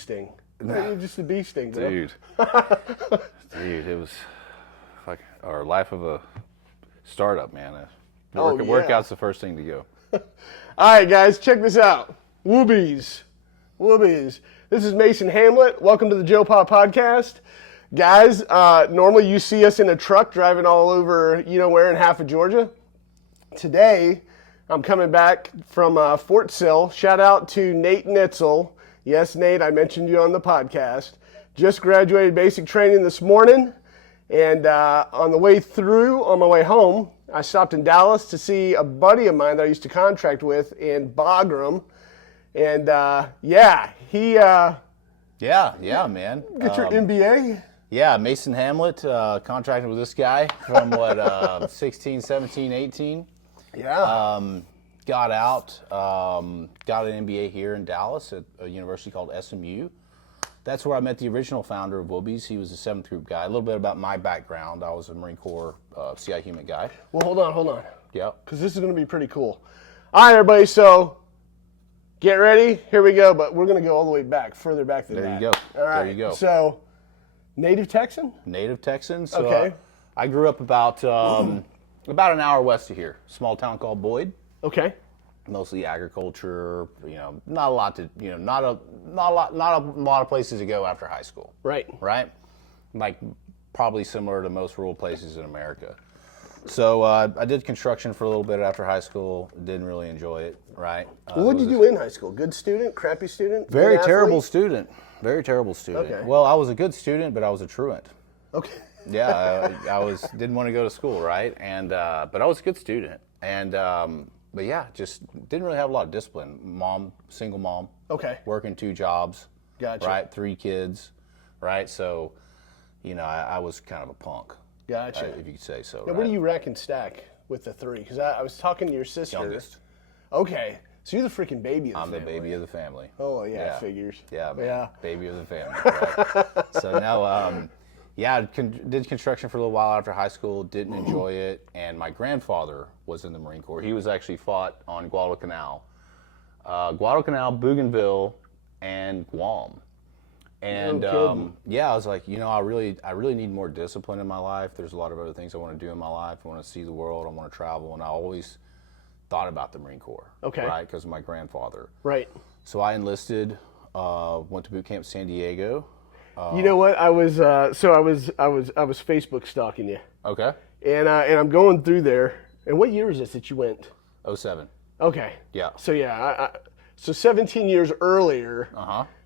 sting. Just a bee sting, bro. Dude. Dude, it was like our life of a startup, man. Workout's the first thing to go. All right, guys, check this out. Woobies. Woobies. This is Mason Hamlet. Welcome to the Joe Pa Podcast. Guys, normally you see us in a truck driving all over, where in half of Georgia. Today, I'm coming back from Fort Sill. Shout out to Nate Nitzel. Yes, Nate, I mentioned you on the podcast. Just graduated basic training this morning. And on my way home, I stopped in Dallas to see a buddy of mine that I used to contract with in Bagram. And he... Yeah, man. Get your MBA? Yeah, Mason Hamlet, contracted with this guy from 16, 17, 18. Yeah. Got out, got an MBA here in Dallas at a university called SMU. That's where I met the original founder of WOOBIES. He was a 7th group guy. A little bit about my background. I was a Marine Corps CI Human guy. Well, hold on. Yeah. Because this is going to be pretty cool. All right, everybody, so get ready. Here we go, but we're going to go all the way back, further back than that. There you go. All right. There you go. So, native Texan? Native Texan. So, okay. I grew up about an hour west of here. Small town called Boyd. Okay. Mostly agriculture, not a lot of places to go after high school. Right. Like probably similar to most rural places in America. So I did construction for a little bit after high school. Didn't really enjoy it, right? What did you do in high school? Good student? Crappy student? Very terrible student. Very terrible student. Okay. Well, I was a good student, but I was a truant. Okay. Yeah, I didn't want to go to school, right? And but I was a good student, and but yeah, just didn't really have a lot of discipline. Single mom. Okay. Working 2 jobs. Gotcha. Right, 3 kids. Right, so I was kind of a punk. Gotcha. If you could say so. Now, right? where do you rack and stack with the 3? Because I was talking to your sister. Youngest. Okay. So you're the freaking baby of the family. I'm the baby of the family. Oh, yeah. Figures. Yeah, man. Yeah. Baby of the family. Right? So now, did construction for a little while after high school, didn't enjoy it, and my grandfather was in the Marine Corps. He was actually fought on Guadalcanal, Bougainville, and Guam. And I was like, I really need more discipline in my life. There's a lot of other things I want to do in my life. I want to see the world. I want to travel, and I always thought about the Marine Corps. Okay. Right, because of my grandfather. Right. So I enlisted, went to boot camp San Diego. You know what? I was Facebook stalking you. Okay. And I'm going through there. And what year is this that you went? 07. Okay. Yeah. So so 17 years earlier,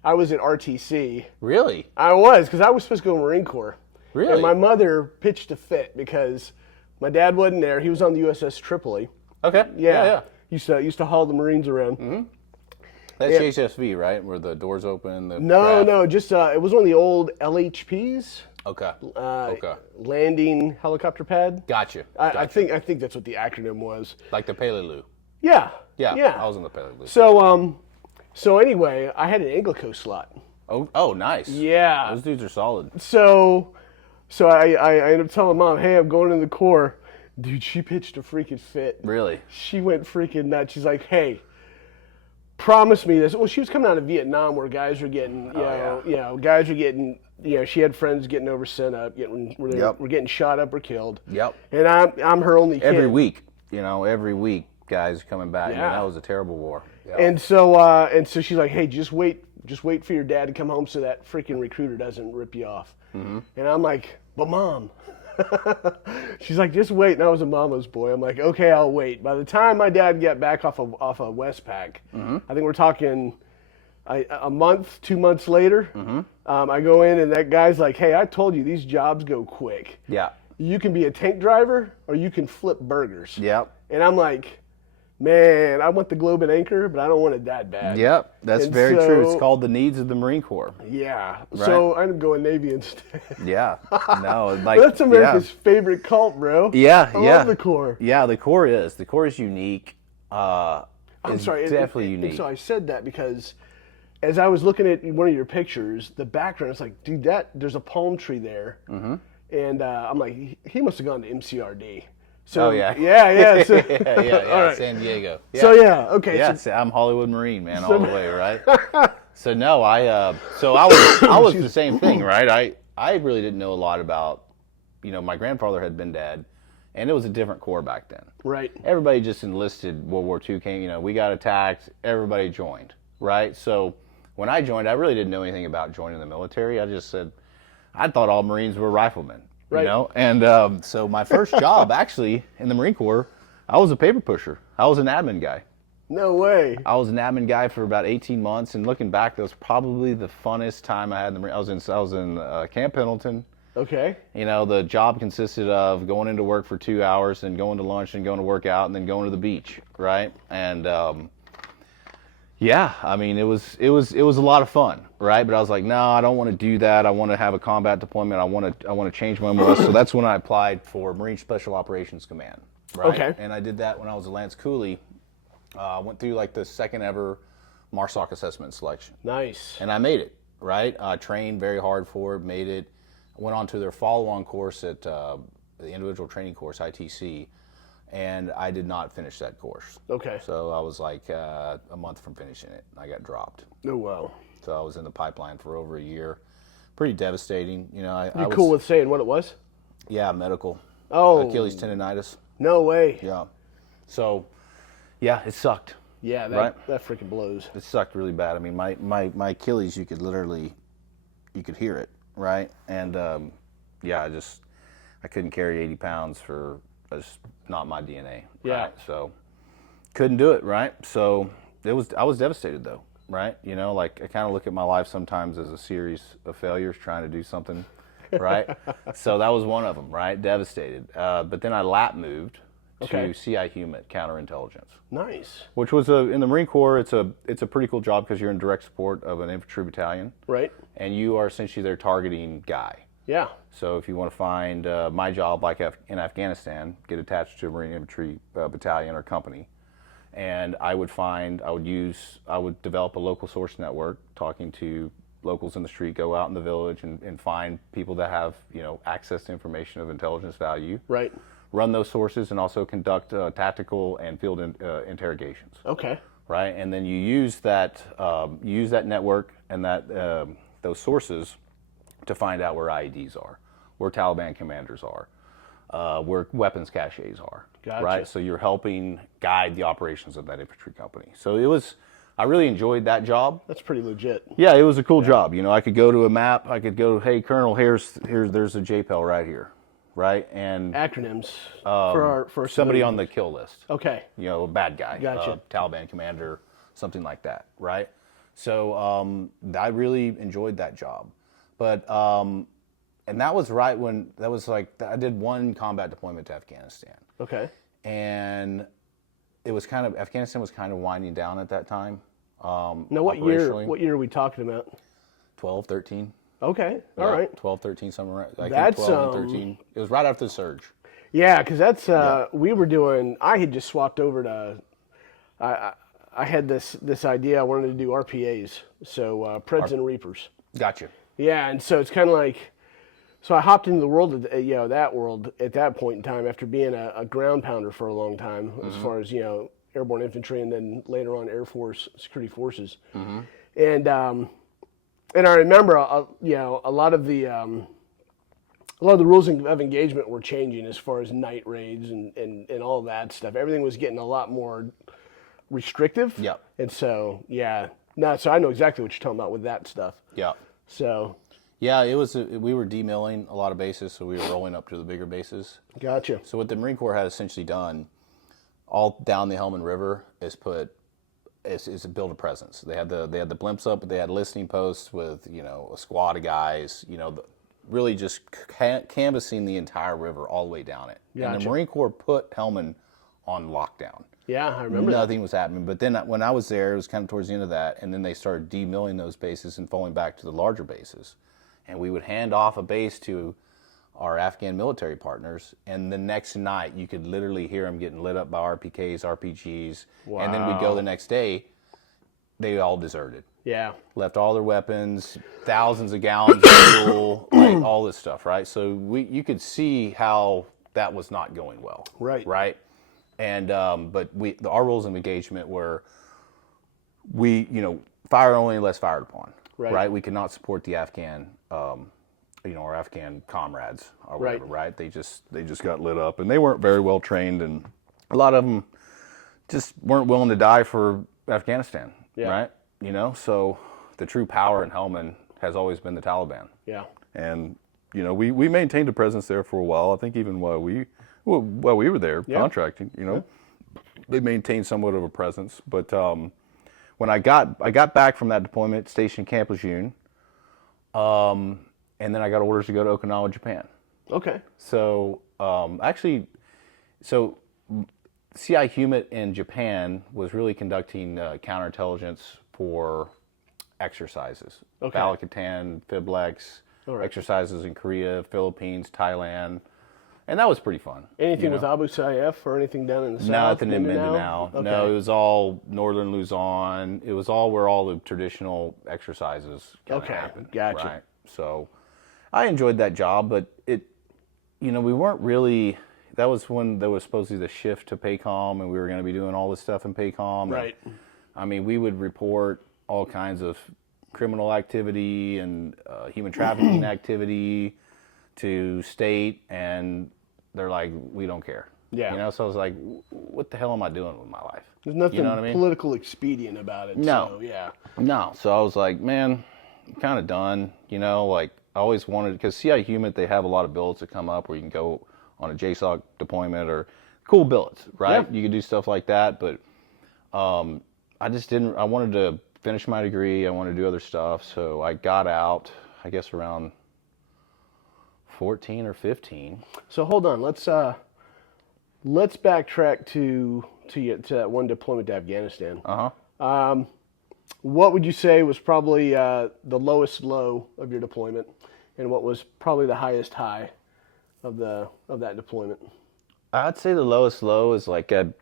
I was at RTC. Really? I was, because I was supposed to go Marine Corps. Really? And my mother pitched a fit because my dad wasn't there. He was on the USS Tripoli. Okay. Yeah. Used to haul the Marines around. Mm-hmm. That's HSV, right? Where the doors open. No, just it was one of the old LHPs. Okay. Landing helicopter pad. Gotcha. I think that's what the acronym was. Like the Peleliu. Yeah. Yeah. I was in the Peleliu. So anyway, I had an Anglo slot. Oh, nice. Yeah. Those dudes are solid. So I ended up telling Mom, hey, I'm going in the Corps. Dude, she pitched a freaking fit. Really? She went freaking nuts. She's like, hey, promise me this. Well, she was coming out of Vietnam where guys were getting, she had friends getting over sent up, were getting shot up or killed. Yep. And I'm her only kid. Every week, guys coming back. Yeah. That was a terrible war. Yep. And so she's like, hey, just wait for your dad to come home so that freaking recruiter doesn't rip you off. Mm-hmm. And I'm like, but Mom. She's like, just wait. And I was a mama's boy. I'm like, okay, I'll wait. By the time my dad got back off of Westpac, I think we're talking a month, 2 months later, I go in and that guy's like, hey, I told you these jobs go quick. Yeah. You can be a tank driver or you can flip burgers. Yep. And I'm like, man, I want the Globe and Anchor, but I don't want it that bad. Yep, that's very true. It's called the needs of the Marine Corps. Yeah. Right? So I ended up going Navy instead. Yeah. No, like that's America's favorite cult, bro. Yeah, I love the Corps. Yeah, the Corps is unique. I'm sorry, definitely unique. And so I said that because as I was looking at one of your pictures, the background, it's like, dude, there's a palm tree there. Mm-hmm. And I'm like, he must have gone to MCRD. So, yeah. So, yeah. All right. San Diego. Yeah. So, okay. Yeah, I'm Hollywood Marine, man, all the way, right? So no, I was the same thing, right? I really didn't know a lot about, my grandfather had been dead, and it was a different Corps back then. Right. Everybody just enlisted. World War II came, we got attacked, everybody joined, right? So when I joined, I really didn't know anything about joining the military. I just said, I thought all Marines were riflemen, right. And so my first job actually in the Marine Corps, I was a paper pusher. I was an admin guy. No way. I was an admin guy for about 18 months, and looking back, that was probably the funnest time I had in the Marine. I was in Camp Pendleton. Okay. The job consisted of going into work for 2 hours and going to lunch and going to work out and then going to the beach, right? And it was a lot of fun, right? But I was like, no, I don't want to do that. I want to have a combat deployment. I want to change my MOS. So that's when I applied for Marine Special Operations Command, right? Okay. And I did that when I was a Lance Coolie. I went through like the second ever MARSOC assessment selection. Nice. And I made it, right? I trained very hard for it, made it. Went on to their follow-on course at the individual training course, ITC, and I did not finish that course. Okay. So I was like a month from finishing it. I got dropped. Oh, wow. So I was in the pipeline for over a year. Pretty devastating. I was cool with saying what it was? Yeah, medical. Oh. Achilles tendonitis. No way. Yeah. So, yeah, it sucked. Yeah, that freaking blows. It sucked really bad. I mean, my Achilles, you could hear it, right? And I couldn't carry 80 pounds for just not my DNA. Yeah. Right? So couldn't do it, right? So I was devastated though, right? Like I kind of look at my life sometimes as a series of failures trying to do something, right? So that was one of them, right? Devastated. But then I lap moved to CI Hamlet, counterintelligence. Nice. Which was in the Marine Corps. It's a pretty cool job because you're in direct support of an infantry battalion. Right. And you are essentially their targeting guy. Yeah. So if you want to find my job, like in Afghanistan, get attached to a Marine infantry battalion or company, and I would develop a local source network, talking to locals in the street, go out in the village and find people that have access to information of intelligence value. Right. Run those sources and also conduct tactical and field interrogations. Okay. Right, and then you use that network and those sources to find out where IEDs are, where Taliban commanders are, where weapons caches are. Gotcha. Right, so you're helping guide the operations of that infantry company. So I really enjoyed that job. That's pretty legit. Yeah, it was a cool job. I could go to a map. I could go, hey, Colonel, there's a JPEL right here. Right, and acronyms for somebody on the kill list. Okay. A bad guy, gotcha. Taliban commander, something like that. Right. So I really enjoyed that job, but and that was right when I did one combat deployment to Afghanistan. Okay. And it was Afghanistan was kind of winding down at that time. Now, what year are we talking about? 12, 13. Okay, all right. 12, 13, somewhere right. I think 12 and 13. It was right after the surge. Yeah, because that's I had just swapped over to. I had this idea. I wanted to do RPAs, so Preds and Reapers. Gotcha. Yeah, and so it's kind of like, so I hopped into the world of that world at that point in time after being a ground pounder for a long time, as far as airborne infantry, and then later on Air Force security forces, and I remember, a lot of the rules of engagement were changing as far as night raids and all of that stuff. Everything was getting a lot more restrictive. Yeah. And so, so I know exactly what you're talking about with that stuff. Yeah. So. Yeah, we were demilling a lot of bases, so we were rolling up to the bigger bases. Gotcha. So what the Marine Corps had essentially done, all down the Helmand River, is build a presence. They had the blimps up, but they had listening posts with a squad of guys, really just canvassing the entire river all the way down it. Gotcha. And the Marine Corps put Helmand on lockdown. Yeah, I remember. Nothing was happening. But then when I was there, it was kind of towards the end of that, and then they started demilling those bases and falling back to the larger bases. And we would hand off a base to our Afghan military partners, and the next night you could literally hear them getting lit up by RPKs, RPGs, wow. And then we'd go the next day, they all deserted. Yeah. Left all their weapons, thousands of gallons of fuel, all this stuff, right? So you could see how that was not going well. Right. Right? And but our rules of engagement were we, fire only unless fired upon, Right. right? We could not support the Afghan, our Afghan comrades or whatever, right? They just got lit up, and they weren't very well trained, and a lot of them just weren't willing to die for Afghanistan, right? So the true power in Helmand has always been the Taliban. Yeah. And we maintained a presence there for a while. I think even while we were there contracting, they maintained somewhat of a presence. But when I got back from that deployment, stationed Camp Lejeune, and then I got orders to go to Okinawa, Japan. Okay. So CI Hamlet in Japan was really conducting counterintelligence for exercises. Okay. Balakatan, Fiblex, exercises in Korea, Philippines, Thailand. And that was pretty fun. Anything with Abu Sayyaf or anything down in the south? Nothing in Mindanao. Okay. No, it was all northern Luzon. It was all where all the traditional exercises happened. Gotcha. Right? So I enjoyed that job, but we weren't really, that was when there was supposed to be the shift to PACOM, and we were going to be doing all this stuff in PACOM. Right. And, we would report all kinds of criminal activity and human trafficking activity to state, and they're like, we don't care. Yeah. So I was like, what the hell am I doing with my life? There's nothing what I mean? political expedient about it. No. So, yeah. No. So I was like, man, I'm kind of done. I always wanted, because CI Hamlet, they have a lot of billets that come up where you can go on a JSOC deployment or cool billets, right? Yeah. You can do stuff like that, but I just didn't, I wanted to finish my degree. I wanted to do other stuff. So I got out, I guess around 14 or 15. So hold on, let's backtrack to that one deployment to Afghanistan. What would you say was probably the lowest low of your deployment, and what was probably the highest high of that deployment? I'd say the lowest low is like it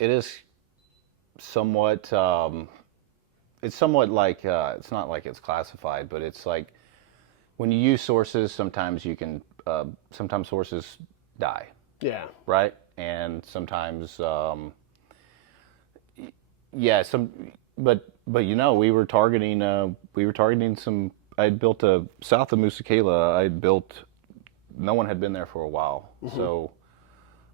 is somewhat. It's somewhat like it's not like it's classified, but it's like when you use sources, sometimes you can sometimes sources die. Yeah. Right. And sometimes but we were targeting some. I had built south of Musa Kela. No one had been there for a while, so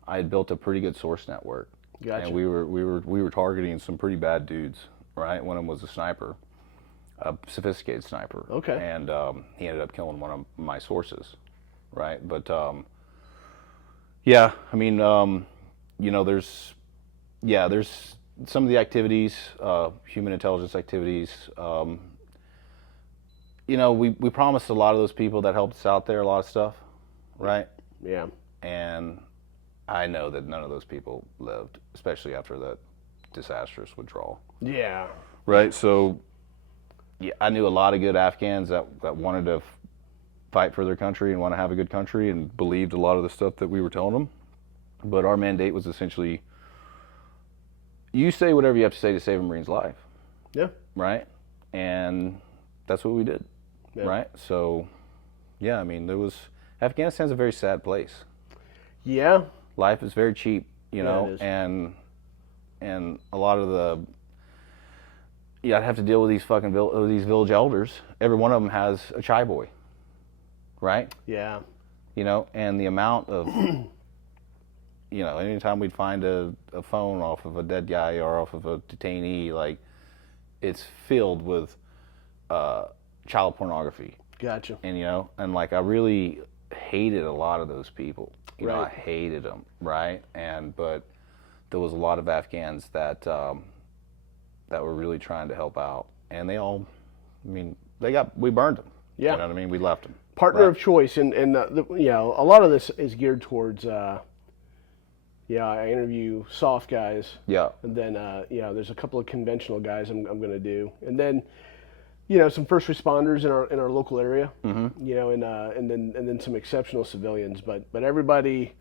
I had built a pretty good source network. Gotcha. And we were targeting some pretty bad dudes. Right, one of them was a sniper, a sophisticated sniper. Okay. And he ended up killing one of my sources. Right, but there's some of the activities, human intelligence activities. We promised a lot of those people that helped us out there a lot of stuff, right? Yeah. And I know that none of those people lived, especially after that disastrous withdrawal. Yeah. Right. So, I knew a lot of good Afghans that wanted to fight for their country and want to have a good country and believed a lot of the stuff that we were telling them. But our mandate was essentially, you say whatever you have to say to save a Marine's life. Yeah. Right. And that's what we did. Yeah. Right. So, Afghanistan's a very sad place. Yeah. Life is very cheap, and a lot of I'd have to deal with these these village elders. Every one of them has a chai boy, right? Yeah. And the amount of, anytime we'd find a phone off of a dead guy or off of a detainee, like, it's filled with child pornography. Gotcha. And, I really hated a lot of those people. I hated them, right? But there was a lot of Afghans that were really trying to help out, and they all, we burned them. Yeah. You know what I mean? We left them. Partner of choice, and a lot of this is geared towards, I interview soft guys. Yeah. And then, there's a couple of conventional guys I'm going to do, and then, some first responders in our local area, and then some exceptional civilians. But everybody,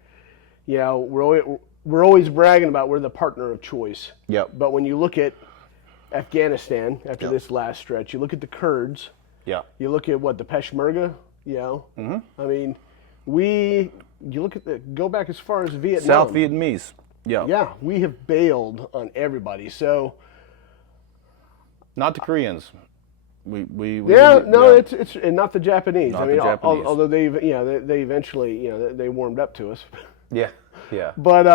we're always bragging about we're the partner of choice. Yep. But when you look at Afghanistan after this last stretch, you look at the Kurds. Yeah. You look at the Peshmerga. I mean, go back as far as Vietnam. South Vietnamese. Yeah, we have bailed on everybody. So not the Koreans. It's and not the Japanese. Not the Japanese. Although they eventually they warmed up to us. Yeah. But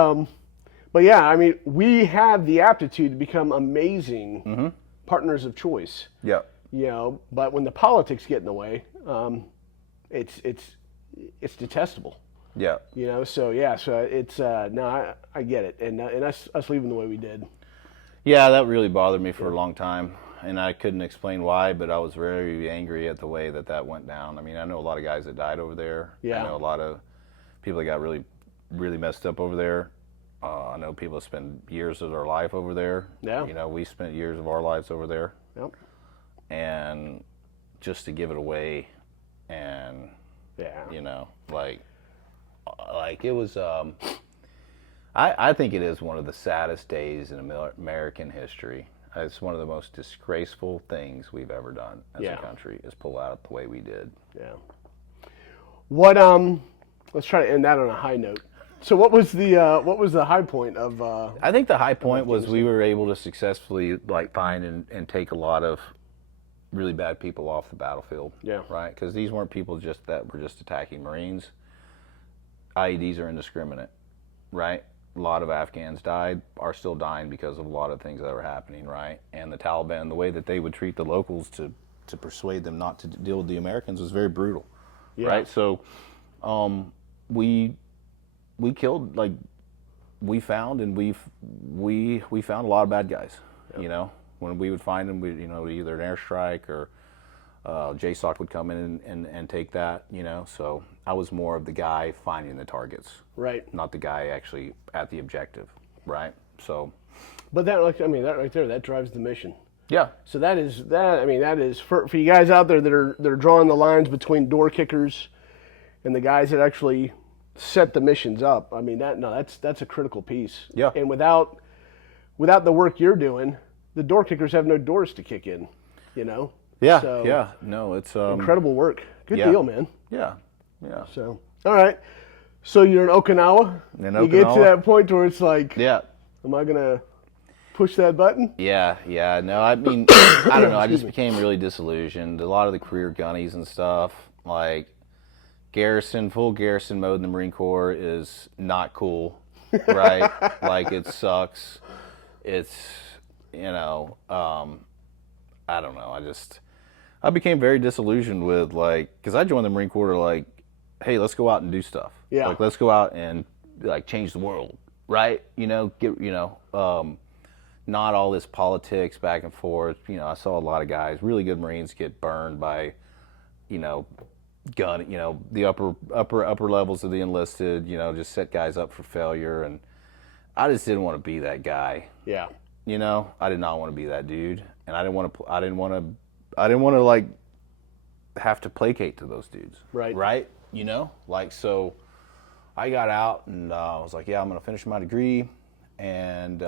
yeah, I mean, we have the aptitude to become amazing partners of choice. Yeah. But when the politics get in the way, it's detestable. Yeah. So it's no, I get it, and us leaving the way we did. Yeah, that really bothered me for a long time, and I couldn't explain why, but I was very angry at the way that went down. I mean, I know a lot of guys that died over there. Yeah. I know a lot of people that got really, really messed up over there. I know people that spend years of their life over there. Yeah. We spent years of our lives over there. Yep. And just to give it away, and like it was. I think it is one of the saddest days in American history. It's one of the most disgraceful things we've ever done as a country, is pull out the way we did. Yeah. What let's try to end that on a high note. So what was the high point of I think the high point was we were able to successfully find and take a lot of really bad people off the battlefield. Yeah. Right? Because these weren't people that were just attacking Marines. IEDs are indiscriminate, right? A lot of Afghans are still dying because of a lot of things that were happening, right? And the Taliban, the way that they would treat the locals to persuade them not to deal with the Americans was very brutal, right? So we killed, we found a lot of bad guys, when we would find them, either an airstrike or JSOC would come in and take that, so I was more of the guy finding the targets, right? Not the guy actually at the objective, right? So, but that right there, that drives the mission. Yeah. So that is for you guys out there that are drawing the lines between door kickers and the guys that actually set the missions up. I mean, that's a critical piece. Yeah. And without the work you're doing, the door kickers have no doors to kick in, Yeah. So, yeah. No, it's incredible work. Good deal, man. Yeah. Yeah. So, all right. So you're in Okinawa. You get to that point where it's like, am I gonna push that button? Yeah. No, I mean, I don't know. I just became really disillusioned. A lot of the career gunnies and stuff, like full garrison mode in the Marine Corps is not cool, right? It sucks. It's, I don't know. I became very disillusioned with because I joined the Marine Corps hey, let's go out and do stuff. Yeah. Let's go out and change the world, right? Not all this politics back and forth. I saw a lot of guys, really good Marines, get burned by, the upper levels of the enlisted. Just set guys up for failure, and I just didn't want to be that guy. Yeah. I did not want to be that dude, and I didn't want to have to placate to those dudes. Right. Right. So I got out and I was like, yeah, I'm going to finish my degree and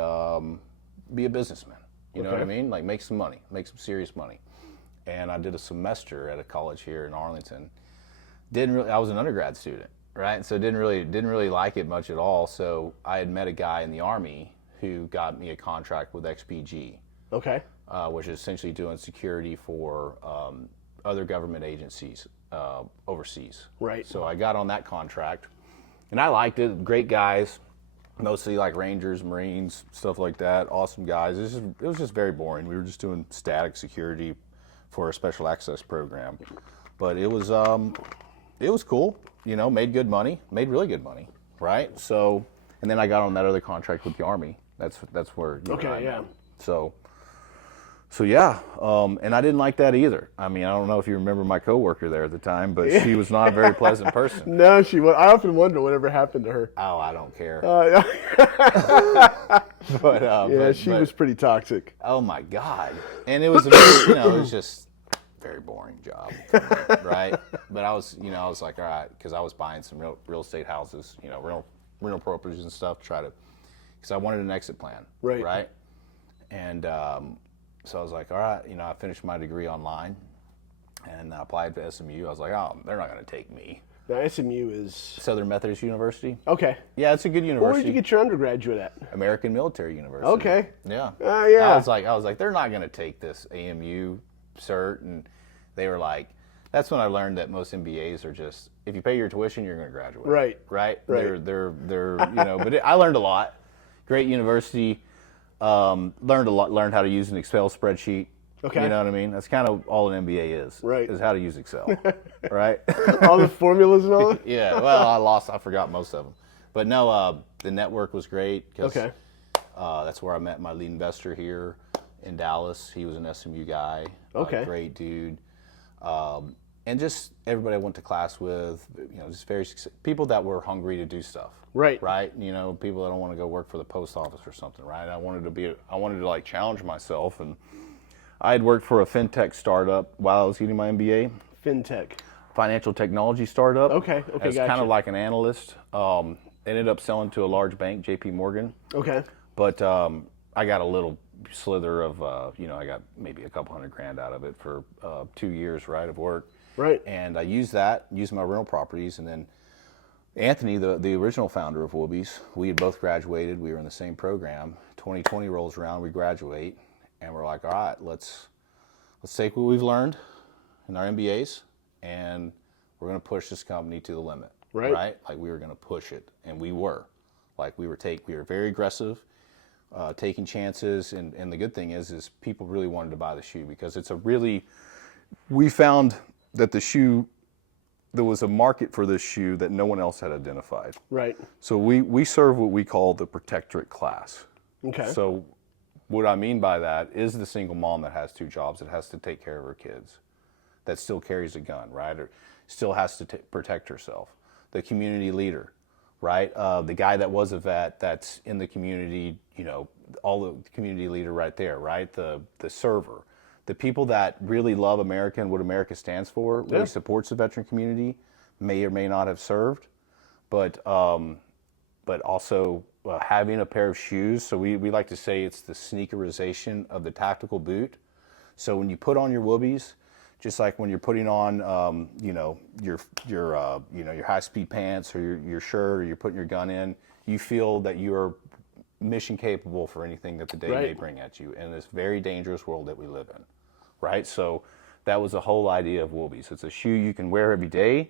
be a businessman. You know what I mean? Make some money, make some serious money. And I did a semester at a college here in Arlington. I was an undergrad student, right? So didn't really like it much at all. So I had met a guy in the Army who got me a contract with XPG. Okay. Which is essentially doing security for other government agencies overseas. Right. So I got on that contract, and I liked it. Great guys, mostly Rangers, Marines, stuff like that. Awesome guys. It was just very boring. We were just doing static security for a special access program, but it was cool. Made good money, made really good money, right? So, and then I got on that other contract with the Army. That's where. So yeah, and I didn't like that either. I mean, I don't know if you remember my coworker there at the time, but she was not a very pleasant person. No, she was. I often wonder whatever happened to her. Oh, I don't care. She was pretty toxic. Oh my God! And it was, it was just a very boring job, right? But I was like, all right, because I was buying some real estate houses, rental properties and stuff, because I wanted an exit plan, right? And so I was like, all right, I finished my degree online and I applied to SMU. I was like, oh, they're not going to take me. Now, SMU is... Southern Methodist University. Okay. Yeah, it's a good university. Where did you get your undergraduate at? American Military University. Okay. Yeah. Yeah. I was like, they're not going to take this AMU cert, and they were like, that's when I learned that most MBAs are just, if you pay your tuition, you're going to graduate. Right. Right. Right. They're but I learned a lot. Great university. Learned a lot. Learned how to use an Excel spreadsheet. Okay. You know what I mean? That's kind of all an MBA is. Right. Is how to use Excel. Right. All the formulas and all that? Yeah. Well, I forgot most of them. But no, the network was great. Okay. That's where I met my lead investor here in Dallas. He was an SMU guy. Okay. Great dude. And just everybody I went to class with, just people that were hungry to do stuff. Right. Right. People that don't want to go work for the post office or something. Right. I wanted to like challenge myself, and I had worked for a fintech startup while I was getting my MBA. Fintech. Financial technology startup. Okay. As Gotcha. kind of like an analyst. Ended up selling to a large bank, JP Morgan. Okay. But I got a little slither of, I got maybe a couple $100,000 out of it for 2 years, right, of work. Right. And I used my rental properties, and then Anthony, the original founder of WOOBIES, we had both graduated. We were in the same program. 2020 rolls around, we graduate, and we're like, all right, let's take what we've learned in our MBAs, and we're going to push this company to the limit. Right. Like we were going to push it, and we were. Like we were very aggressive, taking chances, and the good thing is people really wanted to buy the shoe because we found that the shoe, there was a market for this shoe that no one else had identified. Right. So we serve what we call the protectorate class. Okay. So what I mean by that is the single mom that has 2 jobs, that has to take care of her kids, that still carries a gun, right, or still has to protect herself. The community leader, right, the guy that was a vet that's in the community, all the community leader right there, right, the server. The people that really love America and what America stands for, really supports the veteran community, may or may not have served, but also having a pair of shoes. So we like to say it's the sneakerization of the tactical boot. So when you put on your WOOBIES, just like when you're putting on, your high-speed pants or your shirt, or you're putting your gun in, you feel that you're mission capable for anything that the day may bring at you in this very dangerous world that we live in. Right? So that was the whole idea of WOOBIES. It's a shoe you can wear every day,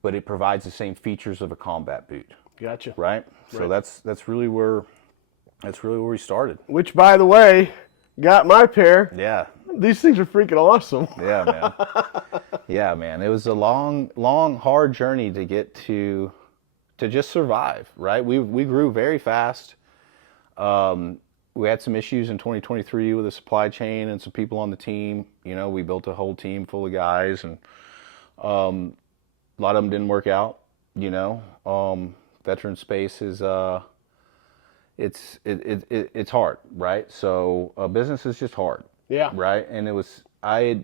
but it provides the same features of a combat boot. Gotcha. Right? So that's really where we started. Which, by the way, got my pair. Yeah. These things are freaking awesome. Yeah, man. Yeah, man. It was a long, hard journey to get to just survive, right? We grew very fast. We had some issues in 2023 with the supply chain and some people on the team. We built a whole team full of guys, and a lot of them didn't work out. Veteran space is it's hard, right? So business is just hard. Yeah. Right. And I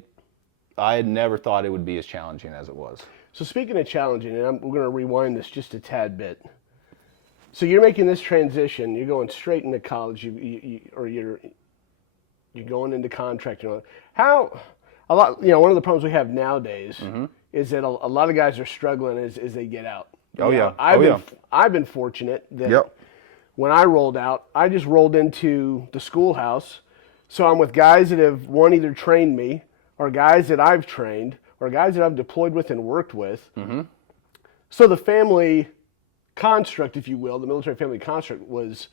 had never thought it would be as challenging as it was. So speaking of challenging, and we're going to rewind this just a tad bit. So you're making this transition. You're going straight into college, you're going into contracting. One of the problems we have nowadays is that a lot of guys are struggling as they get out. I've been fortunate that when I rolled out, I just rolled into the schoolhouse. So I'm with guys that have either trained me, or guys that I've trained, or guys that I've deployed with and worked with. Mm-hmm. So the family construct, if you will, the military family construct was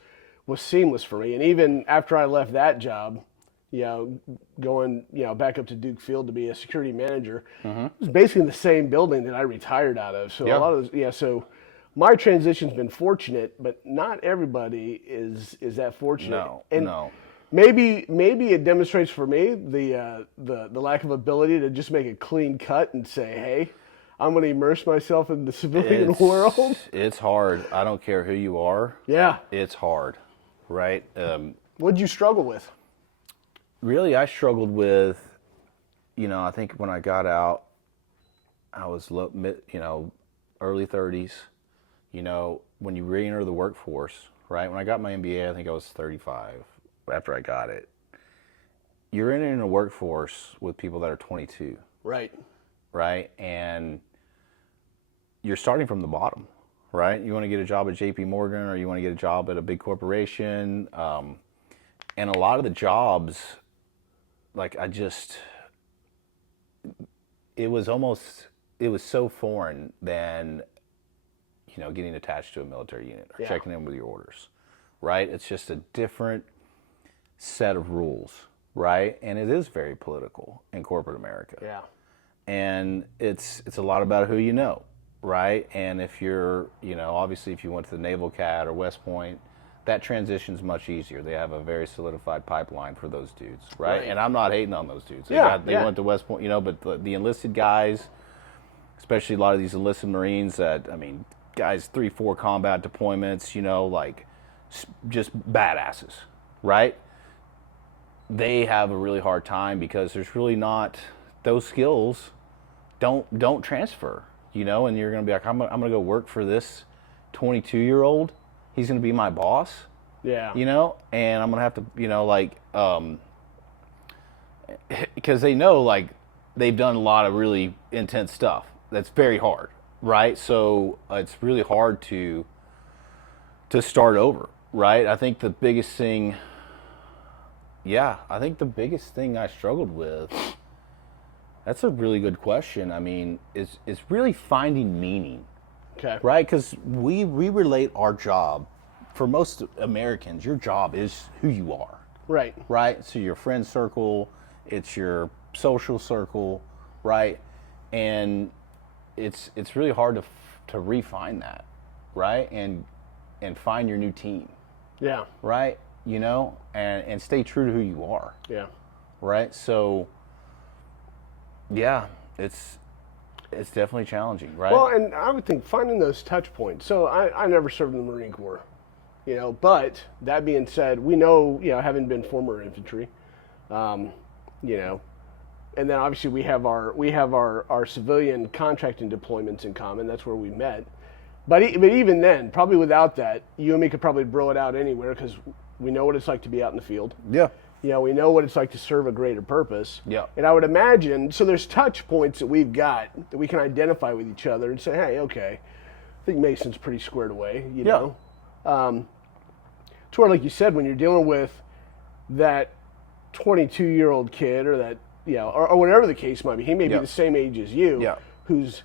seamless for me. And even after I left that job, going back up to Duke Field to be a security manager, it was basically in the same building that I retired out of. So a lot of those, so my transition's been fortunate, but not everybody is that fortunate. No. Maybe it demonstrates for me the lack of ability to just make a clean cut and say, hey, I'm going to immerse myself in the civilian world. It's hard. I don't care who you are. Yeah. It's hard, right? What did you struggle with? Really, I struggled with, I think when I got out, I was early 30s. When you re-enter the workforce, right? When I got my MBA, I think I was 35 after I got it. You're in a workforce with people that are 22. Right. Right? And you're starting from the bottom, right? You want to get a job at JP Morgan, or you want to get a job at a big corporation. And a lot of the jobs, like it was so foreign than, getting attached to a military unit or checking in with your orders, right? It's just a different set of rules, right? And it is very political in corporate America. Yeah. And it's a lot about who you know, right? And if you're, obviously if you went to the Naval Acad or West Point, that transition's much easier. They have a very solidified pipeline for those dudes, right? And I'm not hating on those dudes. They went to West Point, but the enlisted guys, especially a lot of these enlisted Marines guys 3-4 combat deployments, just badasses, right? They have a really hard time because there's really not, those skills don't transfer, and you're going to be like, I'm going to go work for this 22-year-old. He's going to be my boss. Yeah. And I'm going to have to, because they know, they've done a lot of really intense stuff. That's very hard, right? So it's really hard to start over, right? I think the biggest thing I struggled with, that's a really good question. Is really finding meaning. Okay. Right? Because we relate our job, for most Americans, your job is who you are. Right. Right? So your friend circle, it's your social circle, right? And it's really hard to refine that, right? And find your new team. Yeah. Right? And stay true to who you are. Yeah. Right? So, yeah, it's definitely challenging, right? Well, and I would think finding those touch points. So I never served in the Marine Corps, but that being said, we know, having been former infantry, and then obviously we have our civilian contracting deployments in common. That's where we met. But even then, probably without that, you and me could probably bro it out anywhere because we know what it's like to be out in the field. Yeah. We know what it's like to serve a greater purpose. Yeah. And I would imagine, so there's touch points that we've got that we can identify with each other and say, hey, okay, I think Mason's pretty squared away, know. It's where, like you said, when you're dealing with that 22-year-old kid or that, or whatever the case might be, he may be the same age as you, who's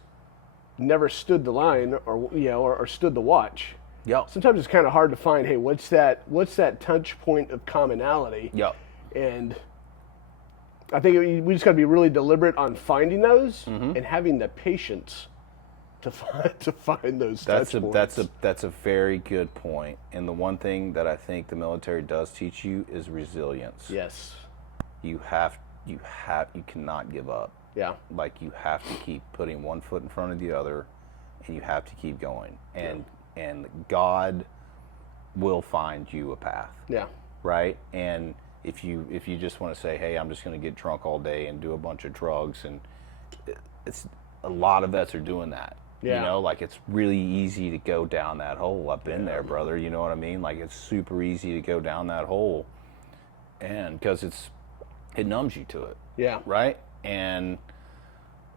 never stood the line or stood the watch. Yeah. Sometimes it's kind of hard to find, hey, what's that touch point of commonality? Yeah. And I think we just got to be really deliberate on finding those and having the patience to find those touch points. That's a very good point. And the one thing that I think the military does teach you is resilience. Yes. You cannot give up. Yeah. You have to keep putting one foot in front of the other, and you have to keep going. And God will find you a path. Yeah. Right? And if you just want to say, hey, I'm just going to get drunk all day and do a bunch of drugs, and it's a lot of vets are doing that. Yeah. It's really easy to go down that hole. I've been there, brother. You know what I mean? It's super easy to go down that hole, and because it numbs you to it. Yeah. Right? And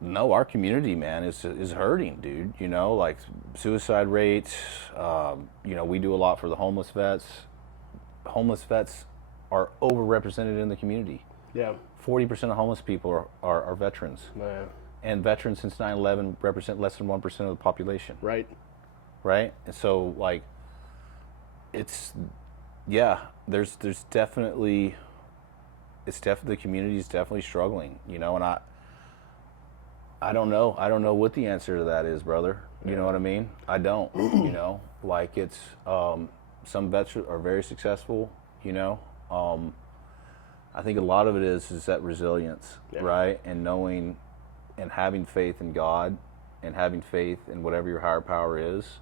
no, our community, man, is hurting, dude. Suicide rates. We do a lot for the homeless vets. Homeless vets are overrepresented in the community. Yeah. 40% of homeless people are veterans. Man. And veterans since 9/11 represent less than 1% of the population. Right. Right? And so, there's definitely, the community is definitely struggling, and I don't know what the answer to that is, brother. You know what I mean? I don't, it's, some vets are very successful, I think a lot of it is that resilience, right? And knowing and having faith in God and having faith in whatever your higher power is,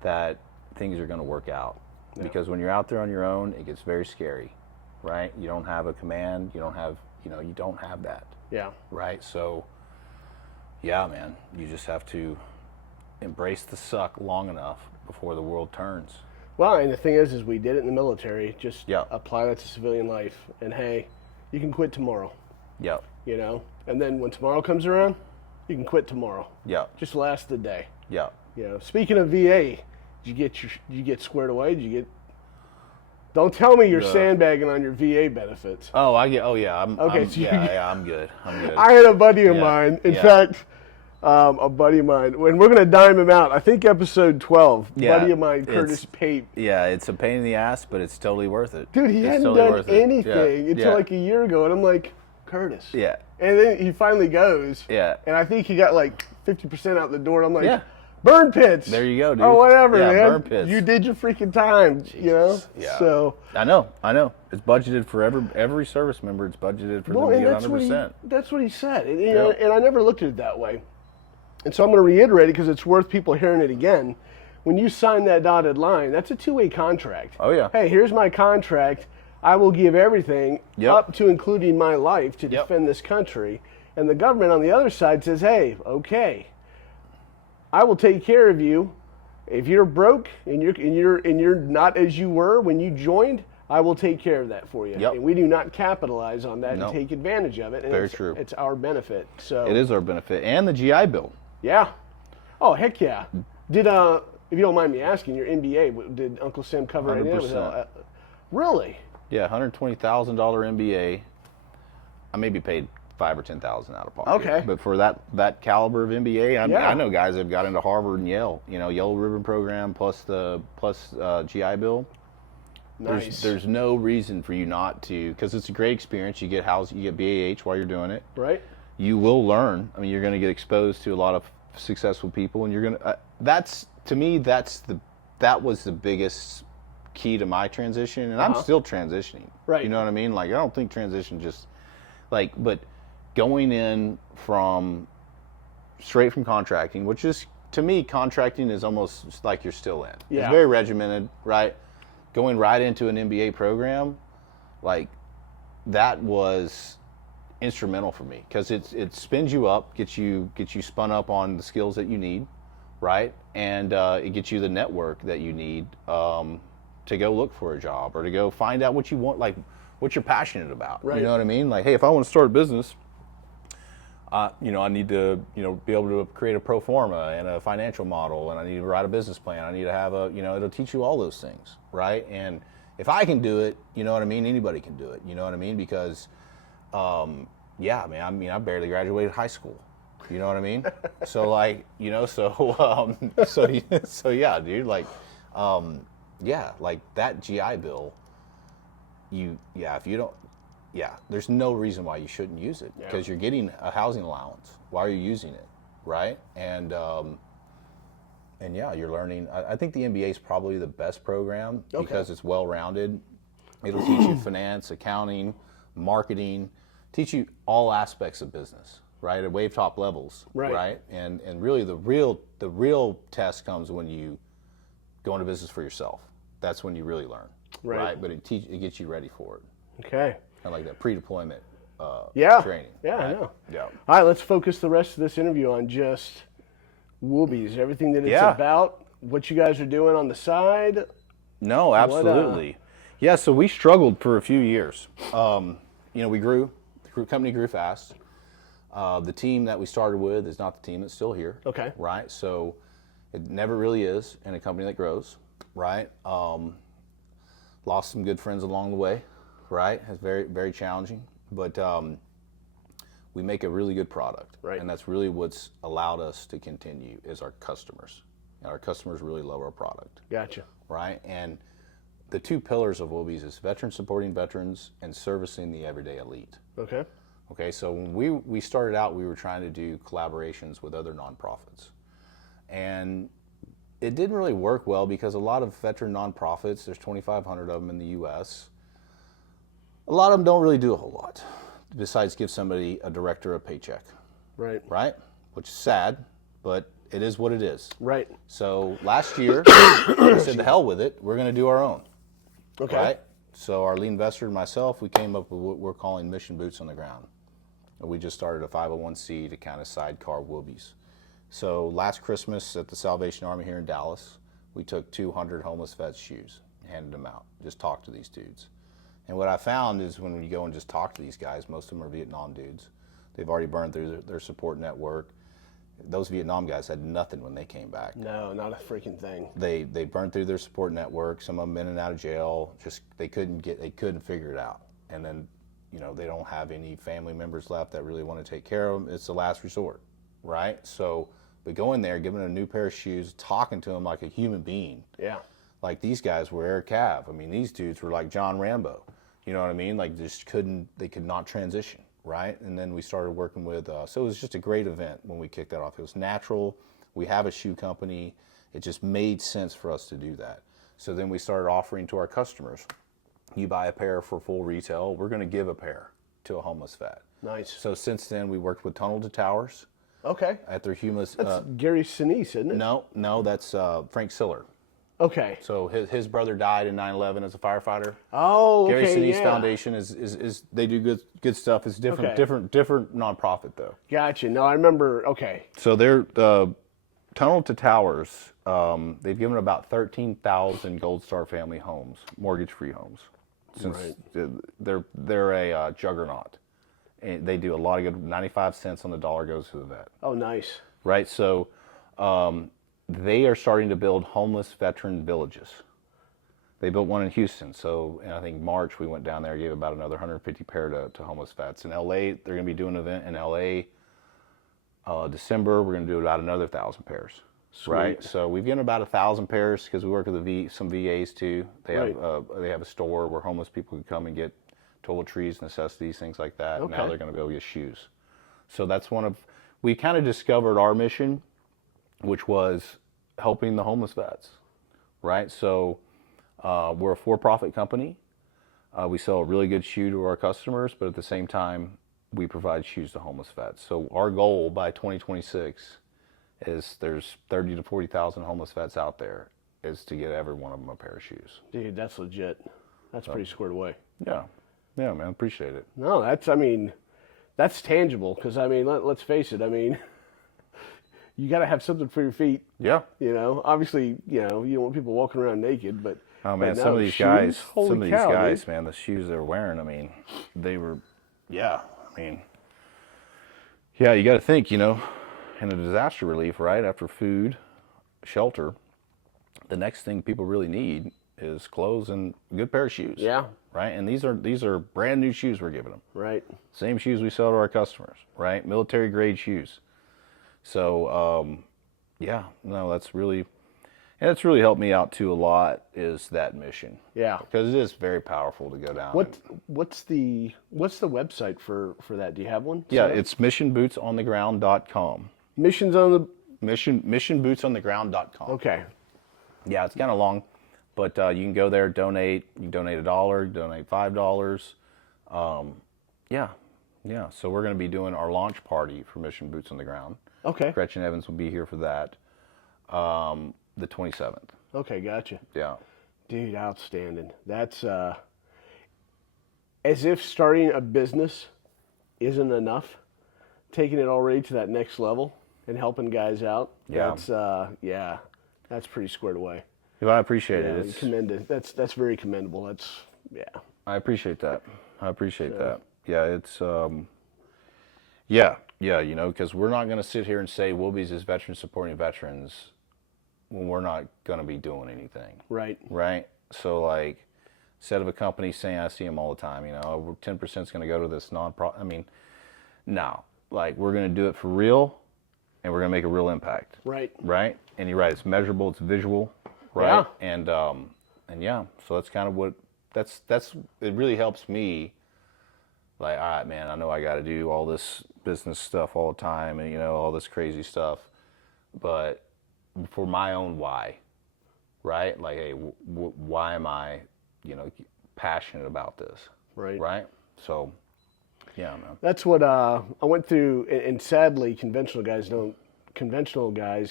that things are going to work out. Yeah. Because when you're out there on your own, it gets very scary, right? You don't have a command, you don't have that. Yeah. Right? So, yeah, man, you just have to embrace the suck long enough before the world turns. Well, and the thing is we did it in the military. Just apply that to civilian life. And, hey, you can quit tomorrow. Yep. And then when tomorrow comes around, you can quit tomorrow. Yeah. Just last the day. Yeah. You know, speaking of VA, did you get squared away? Did you get? Don't tell me you're sandbagging on your VA benefits. Oh, I get. Oh, yeah. I'm good. I'm good. I had a buddy of mine. In fact, a buddy of mine. When we're gonna dime him out, I think episode 12. Yeah, buddy of mine, Curtis Pape. Yeah, it's a pain in the ass, but it's totally worth it. Dude, he hadn't done anything until like a year ago, and I'm like, Curtis. Yeah. And then he finally goes. Yeah. And I think he got like 50% out the door. And I'm like, burn pits. There you go, dude. Oh, whatever, man. Burn pits. You did your freaking time, you know? Yeah. So. I know. It's budgeted for every service member. It's budgeted for them to get 100%. That's what he said. And, you know, and I never looked at it that way. And so I'm going to reiterate it because it's worth people hearing it again. When you sign that dotted line, that's a two-way contract. Oh, yeah. Hey, here's my contract. I will give everything up to including my life to defend this country. And the government on the other side says, hey, okay, I will take care of you. If you're broke and you're not as you were when you joined, I will take care of that for you. Yep. And we do not capitalize on that and take advantage of it. And Very true. It's our benefit. So it is our benefit. And the GI Bill. Yeah. Oh, heck yeah. Did if you don't mind me asking, your MBA, did Uncle Sam cover it? 100%. Really? Yeah, $120,000 MBA. I maybe paid $5,000 or $10,000 out of pocket. Okay. But for that caliber of MBA, I know guys that have got into Harvard and Yale. You know, Yellow Ribbon program plus GI Bill. Nice. There's no reason for you not to, because it's a great experience. You get housing, you get BAH while you're doing it. Right. You will learn. I mean, you're going to get exposed to a lot of successful people, and you're going to. That was the biggest key to my transition, and I'm still transitioning. Right. You know what I mean? Like, I don't think transition just but going in from straight from contracting, which is, to me, contracting is almost like you're still in. Yeah. It's very regimented, right? Going right into an MBA program, like, that was instrumental for me, because it spins you up, gets you spun up on the skills that you need, right? And it gets you the network that you need to go look for a job or to go find out what you want, like what you're passionate about. Right. You know what I mean? Like, hey, if I want to start a business, I need to, be able to create a pro forma and a financial model, and I need to write a business plan. I need to have it'll teach you all those things, right? And if I can do it, you know what I mean? Anybody can do it, you know what I mean? Because, I barely graduated high school. You know what I mean? So like, so yeah, dude, like, like that GI Bill, if you don't, there's no reason why you shouldn't use it, because you're getting a housing allowance. Why are you using it, right? And you're learning. I think the MBA is probably the best program because it's well-rounded. It'll teach you finance, accounting, marketing, teach you all aspects of business, right? At wave top levels, right? And really the real test comes when you go into business for yourself. That's when you really learn, right? But it gets you ready for it. Okay. I like that pre-deployment training. Yeah, right? I know. Yeah. All right, let's focus the rest of this interview on just WOOBIES, everything that it's about, what you guys are doing on the side. No, absolutely. So we struggled for a few years. We grew. The company grew fast. The team that we started with is not the team that's still here. Okay. Right? So it never really is in a company that grows, right? Lost some good friends along the way. Right, it's very, very challenging, but we make a really good product, right? And that's really what's allowed us to continue is our customers. And our customers really love our product. Gotcha. Right, and the two pillars of WOOBIES is veterans supporting veterans and servicing the everyday elite. Okay. Okay, so when we started out, we were trying to do collaborations with other nonprofits, and it didn't really work well because a lot of veteran nonprofits, there's 2,500 of them in the U.S. A lot of them don't really do a whole lot besides give somebody, a director, a paycheck. Right. Right? Which is sad, but it is what it is. Right. So last year, we said, the hell with it, we're going to do our own. Okay. Right? So our lead investor and myself, we came up with what we're calling Mission Boots on the Ground. And we just started a 501c to kind of sidecar WOOBIES. So last Christmas at the Salvation Army here in Dallas, we took 200 homeless vets' shoes, handed them out, just talked to these dudes. And what I found is when you go and just talk to these guys, most of them are Vietnam dudes. They've already burned through their support network. Those Vietnam guys had nothing when they came back. No, not a freaking thing. They burned through their support network. Some of them in and out of jail. Just they couldn't figure it out. And then, you know, they don't have any family members left that really want to take care of them. It's the last resort, right? So we go in there, give them a new pair of shoes, talking to them like a human being. Yeah. Like these guys were Eric Cav. I mean, these dudes were like John Rambo. You know what I mean? Like they could not transition, right? And then we started working with, so it was just a great event when we kicked that off. It was natural. We have a shoe company. It just made sense for us to do that. So then we started offering to our customers, you buy a pair for full retail, we're going to give a pair to a homeless vet. Nice. So since then, we worked with Tunnel to Towers. Okay. At their humus. That's Gary Sinise, isn't it? No, that's Frank Siller. Okay. So his brother died in 9/11 as a firefighter. Oh, okay. Gary Sinise Foundation is they do good stuff. It's different nonprofit though. Gotcha. No, I remember. Okay. So they're Tunnel to Towers. They've given about 13,000 Gold Star family homes, mortgage-free homes. Since they're a juggernaut, and they do a lot of good. 95 cents on the dollar goes to the vet. Oh, nice. Right. So they are starting to build homeless veteran villages. They built one in Houston. So I think March we went down there, gave about another 150 pair to homeless vets. In LA, they're going to be doing an event in LA. December, we're going to do about another 1,000 pairs. Sweet. Right. So we've given about 1,000 pairs because we work with some VAs too. They have a store where homeless people can come and get toiletries, necessities, things like that. Okay. Now they're going to be able to get shoes. So that's we kind of discovered our mission, which was helping the homeless vets, right? So we're a for-profit company. We sell a really good shoe to our customers, but at the same time, we provide shoes to homeless vets. So our goal by 2026 is there's 30 to 40,000 homeless vets out there, is to get every one of them a pair of shoes. Dude, that's legit. That's pretty squared away. Yeah, man, appreciate it. No, that's tangible. Because let's face it. You got to have something for your feet. Yeah. You know, obviously, you don't want people walking around naked, but oh man, but some of these guys, dude. man, the shoes they're wearing. They were, yeah. You got to think, in a disaster relief, right? After food, shelter, the next thing people really need is clothes and a good pair of shoes. Yeah. Right. And these are brand new shoes we're giving them. Right. Same shoes we sell to our customers. Right. Military grade shoes. So, that's really helped me out too a lot, is that mission. Yeah. Because it is very powerful to go down. What's the website for that? Do you have one? Yeah, it's missionbootsontheground.com. Missionbootsontheground.com. Okay. Yeah, it's kind of long, but you can go there, donate. You can donate $1, donate $5. Yeah. So we're going to be doing our launch party for Mission Boots on the Ground. Okay. Gretchen Evans will be here for that. The 27th. Okay, gotcha. Yeah. Dude, outstanding. That's as if starting a business isn't enough, taking it already to that next level and helping guys out. Yeah. That's pretty squared away. Yeah, I appreciate it. It's commended. That's very commendable. I appreciate that. that. Yeah, it's because we're not going to sit here and say WOOBIES is veterans supporting veterans when we're not going to be doing anything. Right. Right. So instead of a company saying, I see them all the time, 10% is going to go to this nonprofit. No, we're going to do it for real, and we're going to make a real impact. Right. Right. And you're right. It's measurable. It's visual. Right. Yeah. So that's kind of what it really helps me. All right, man, I know I got to do all this business stuff all the time and, all this crazy stuff. But for my own why, right? hey, why am I, passionate about this? Right. Right? So, yeah, man. That's what I went through, and sadly, conventional guys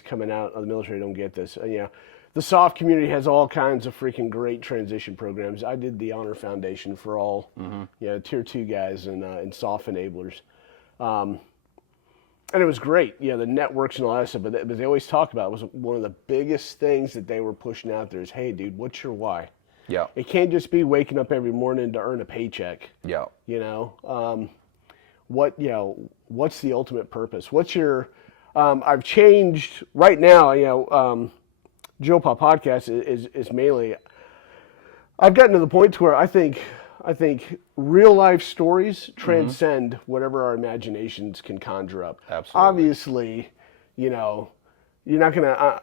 coming out of the military don't get this. The SOF community has all kinds of freaking great transition programs. I did the Honor Foundation for all, Tier 2 guys and SOF enablers. And it was great, the networks and all that stuff, but they always talk about it was one of the biggest things that they were pushing out there is, hey, dude, what's your why? Yeah. It can't just be waking up every morning to earn a paycheck. Yeah. What's the ultimate purpose? What's your, I've changed right now. Joe Pop Podcast is mainly. I've gotten to the point to where I think real life stories transcend whatever our imaginations can conjure up. Absolutely. Obviously, you're not gonna.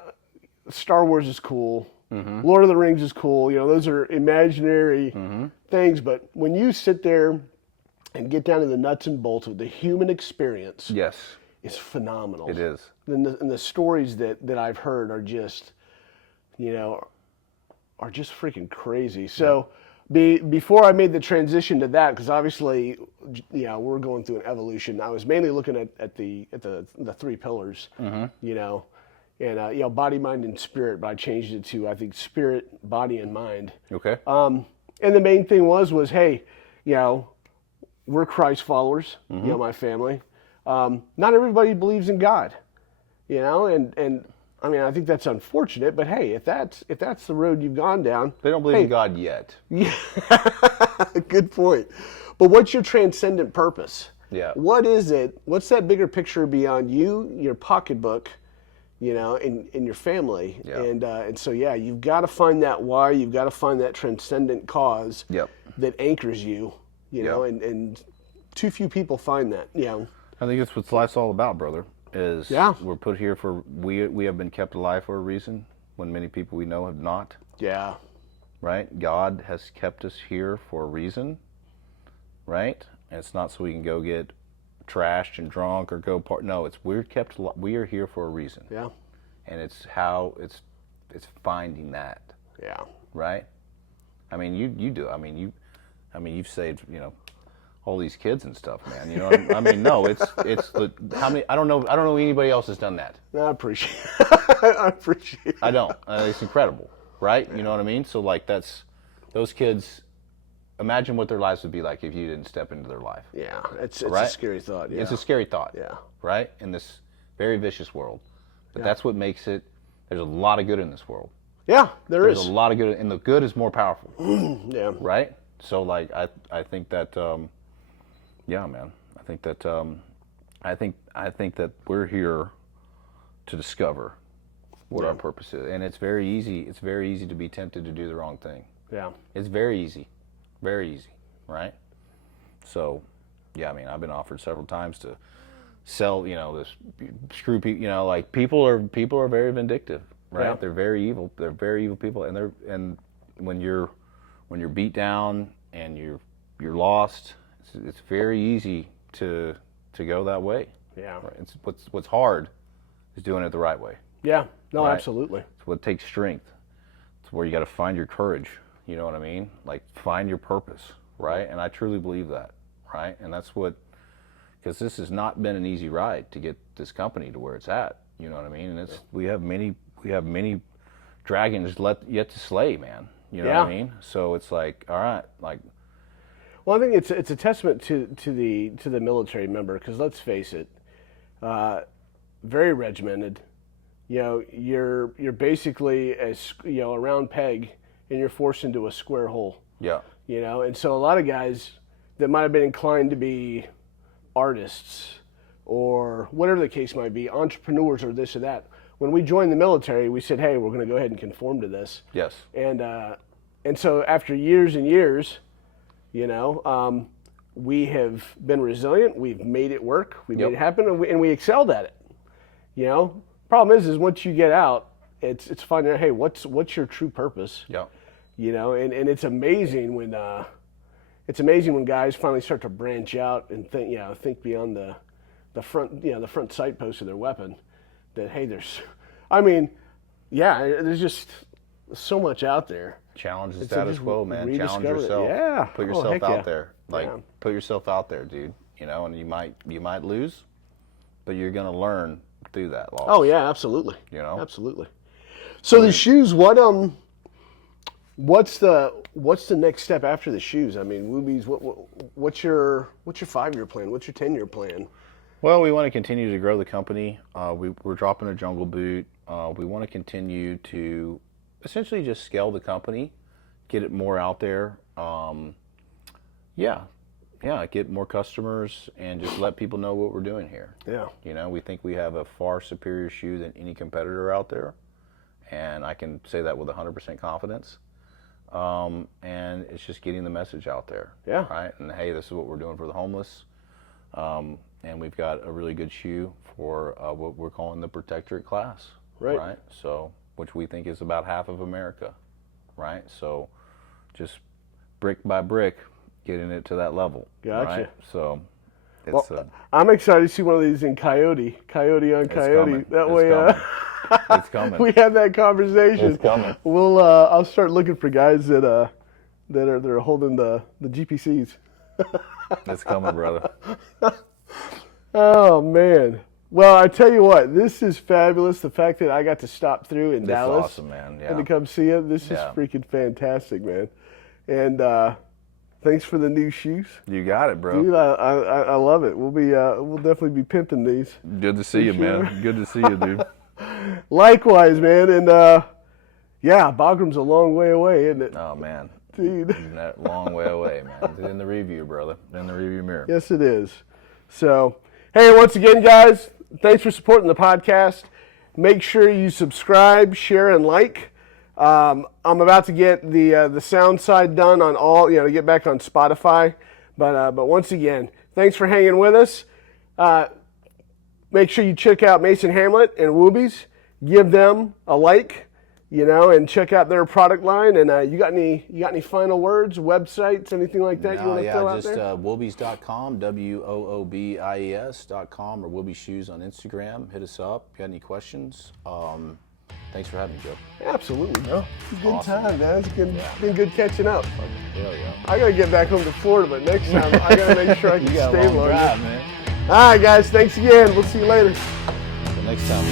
Star Wars is cool. Lord of the Rings is cool. Those are imaginary things. But when you sit there and get down to the nuts and bolts of the human experience, yes, it's phenomenal. it is. And the stories that I've heard are just, are just freaking crazy. So before I made the transition to that, because obviously, we're going through an evolution. I was mainly looking at the three pillars, and body, mind, and spirit. But I changed it to, I think, spirit, body, and mind. Okay. And the main thing was, hey, we're Christ followers. My family. Not everybody believes in God, and I mean, I think that's unfortunate, but hey, if that's the road you've gone down, They don't believe in God yet. Yeah, good point. But what's your transcendent purpose? Yeah. What is it? What's that bigger picture beyond you, your pocketbook, in your family? Yeah. And so you've got to find that why. You've got to find that transcendent cause. Yep. That anchors you. And too few people find that. I think that's what life's all about, brother. We're put here we have been kept alive for a reason when many people we know have not. Yeah. Right? God has kept us here for a reason. Right? And it's not so we can go get trashed and drunk or go no, we are here for a reason. Yeah. And it's finding that. Yeah. Right? I mean, you do. I mean, you've saved, all these kids and stuff, man. I mean, no, it's how many? I don't know anybody else has done that. I appreciate it. I appreciate it. I don't. It's incredible, right? You know what I mean? So like those kids. Imagine what their lives would be like if you didn't step into their life. Yeah, it's right? a scary thought. Yeah. It's a scary thought. Yeah. Right? In this very vicious world, but that's what makes it. There's a lot of good in this world. Yeah, there's a lot of good, and the good is more powerful. Yeah. Right? So like I think that. Yeah, man. I think that we're here to discover what our purpose is, and it's very easy. It's very easy to be tempted to do the wrong thing. Yeah. It's very easy, right? So, yeah. I mean, I've been offered several times to sell. This screw people. Like people are very vindictive, right? Yeah. They're very evil. They're very evil people, and when you're beat down and you're lost. It's very easy to go that way. Yeah. Right? It's what's hard is doing it the right way. Yeah. No, right? absolutely. It's what takes strength. It's where you got to find your courage. You know what I mean? Like find your purpose, right? And I truly believe that, right? And that's because this has not been an easy ride to get this company to where it's at. You know what I mean? And we have many dragons yet to slay, man. You know what I mean? So it's like, all right, like. Well, I think it's a testament to the military member, because let's face it, very regimented. You're basically a round peg, and you're forced into a square hole. Yeah. And so a lot of guys that might have been inclined to be artists or whatever the case might be, entrepreneurs or this or that. When we joined the military, we said, hey, we're going to go ahead and conform to this. Yes. And so after years and years. We have been resilient. We've made it work. We made it happen, and we excelled at it. Problem is once you get out, it's finding out, hey, what's your true purpose? Yeah. And it's amazing when guys finally start to branch out and think beyond the front sight post of their weapon. That hey, there's just so much out there. Challenge the status quo, man. Challenge yourself. Yeah. Put yourself out yeah. there. Put yourself out there, dude. And you might lose, but you're gonna learn through that loss. Oh yeah, absolutely. Absolutely. So the shoes, what's the next step after the shoes? I mean, WOOBIES, what's your 5-year plan? What's your 10-year plan? Well, we want to continue to grow the company. We're dropping a jungle boot. We want to continue to essentially just scale the company, get it more out there. get more customers and just let people know what we're doing here. Yeah. You know, we think we have a far superior shoe than any competitor out there, and I can say that with 100% confidence. And it's just getting the message out there. Yeah. Right. And hey, this is what we're doing for the homeless. And we've got a really good shoe for what we're calling the protectorate class. Right. So, which we think is about half of America. Right. So, just brick by brick, getting it to that level. Gotcha. Right? So, it's I'm excited to see one of these in Coyote on Coyote. That way, it's coming. We had that conversation. It's coming. We'll I'll start looking for guys that are holding the GPCs. It's coming, brother. Oh man. Well, I tell you what, this is fabulous. The fact that I got to stop through in Dallas, awesome, man. Yeah. and to come see you, this is freaking fantastic, man. And thanks for the new shoes. You got it, bro. Dude, I love it. We'll definitely be pimping these. Good to see you, man. Good to see you, dude. Likewise, man. And Bagram's a long way away, isn't it? Oh man, dude, that long way away, man. It's in the review, brother. In the review mirror. Yes, it is. So, hey, once again, guys, thanks for supporting the podcast. Make sure you subscribe, share, and like. I'm about to get the sound side done on all, to get back on Spotify. But once again, thanks for hanging with us. Make sure you check out Mason Hamlet and WOOBIES. Give them a like, and check out their product line. And you got any final words, websites, anything like that you want to throw out there? Just woobies.com, WOOBIES.com, or Woobie Shoes on Instagram. Hit us up. If you got any questions. Thanks for having me, Joe. Absolutely, bro. Good Awesome. time, man. It's been good catching up. Yeah, yeah. I gotta get back home to Florida, but next time I gotta make sure I can You got a stay long longer. drive, man. All right, guys. Thanks again. We'll see you later. Till next time.